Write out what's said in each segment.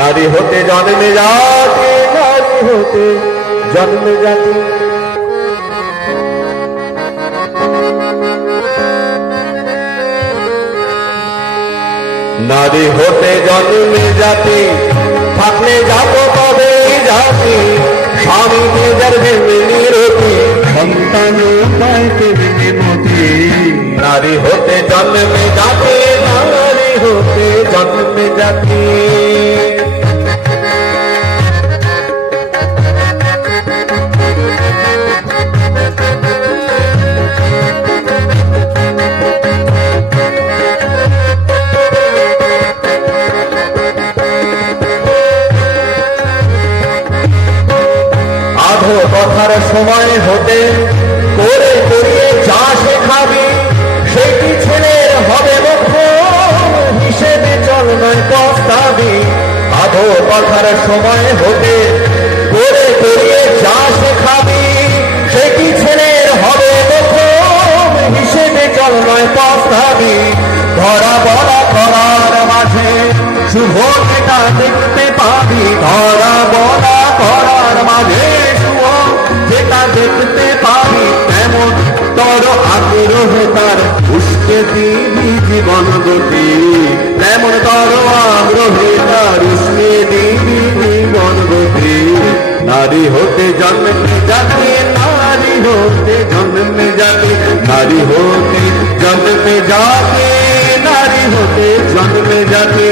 नारी होते जन्मे जाति, नारी होते जन्मे जाति। नारी होते जन्मे जाति, থাকলে যাবো তবে জাতি। স্বামী নিজের ভেঙে রতি, সন্তান পাইতে মতি। নারী হতে জন্মে জাতি, নারী হতে জন্মে জাতি। কথার সময় হতে করে করিয়ে যা শেখাবি, সেটি ছেলের হবে মুখ্য হিসেবে চল নয় পস্তাবি। আধো কথার সময় হতে করে করিয়ে যা শেখাবি, সেটি ছেলের হবে মুখ্য হিসেবে চল নয় পস্তাবি। ধরা বলা করার মাঝে শুভ যেটা দেখতে পাবি, ধরা বলা করার মাঝে যেটা দেখতে পাবি, তেমন তর আগ্রহে তার উস্কে দিবি জীবন গতি। তেমন তর আগ্রহে তার উস্কে দিবি জীবন গতি। নারী হতে জন্মে জাতি, নারী হতে জন্মে জাতি। নারী হতে জন্মে জাতি, নারী হতে জন্মে জাতি।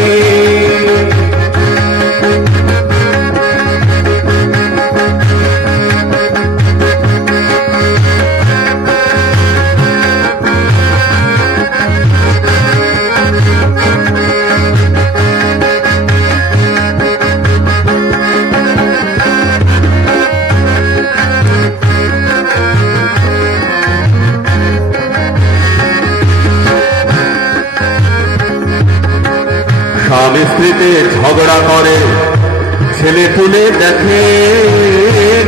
স্বামী স্ত্রীতে ঝগড়া করে, ছেলে তুলে দেখে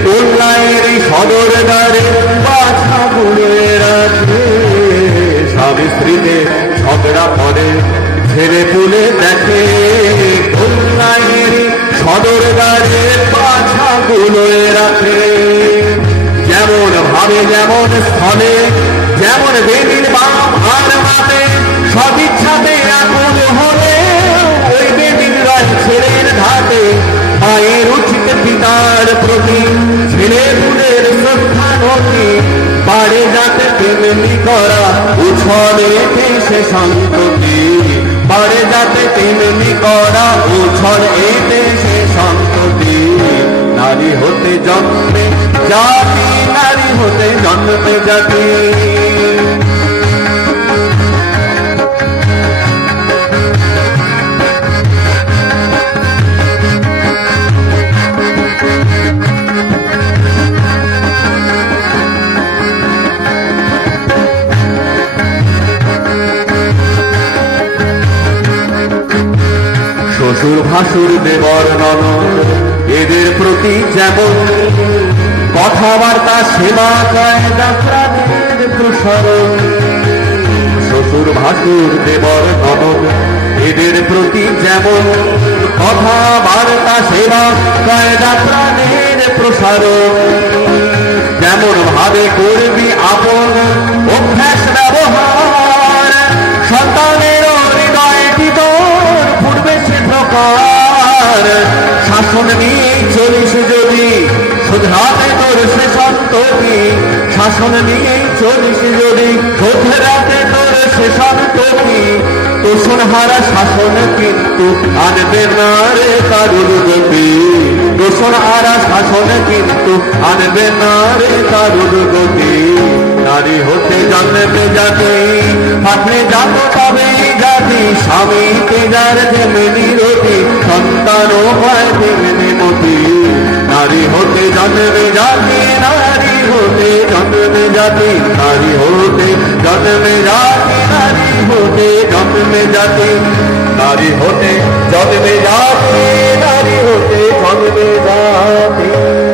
দোল্লায়ের সদর দ্বারে বাছা গুড়ে রাখে। স্বামী স্ত্রীতে ঝগড়া করে, ছেলে তুলে দেখে দোল্লায়ের সদর দ্বারে বাছা গুলোয় রাখে। যেমন ভাবে যেমন স্থলে, যেমন বেদির বাম আর মাতে, সদিচ্ছাতে এখন হলে ওই বেদির ছেলের ঘাটে। মায়ের উচিত পিতার প্রতি ছেলে পুলের শ্রদ্ধা নদী, পারে যাতে তেমনি করা উছলে সে সন্ততি। পারে যাতে তেমনি করা উছল এতে সে সন্ততি। নারী হতে জন্মে জাতি, নারী হতে জন্মে জাতি। শ্বশুর ভাসুর দেবর ননদ এদের প্রতি যেমন কথাবার্তা সেবা কায়দা প্রাণের প্রসারণ। শ্বশুর ভাসুর দেবর ননদ এদের প্রতি যেমন কথাবার্তা সেবা কায়দা প্রাণের প্রসারণ। যেমন ভাবে করবি আপন অভ্যাস ব্যবহার, সন্তানের হৃদয়টি তোর পূর্বে সে প্রকার। শাসন নিয়ে চলিস যদি শুধরাতে তোর সে সন্ততি, শাসন নিয়ে চলিস যদি শুধরাতে তোর সে সন্ততি। তোষণ হারা শাসন কিন্তু আনবে না রে কারুর গতি। তোষণ হারা শাসন কিন্তু আনবে না রে কারুর গতি। নারী হতে জন্মে জাতি, থাকলে যাত তবে জাতি। স্বামীকে যার যেমনি রতি, সন্তানও হয় তেমনি মতি। নারী হতে জন্মে জাতি, নারী হতে জন্মে জাতি। নারী হতে জন্মে জাতি, নারী হতে জন্মে জাতি। নারী হতে জন্মে জাতি, নারী হতে জন্মে জাতি।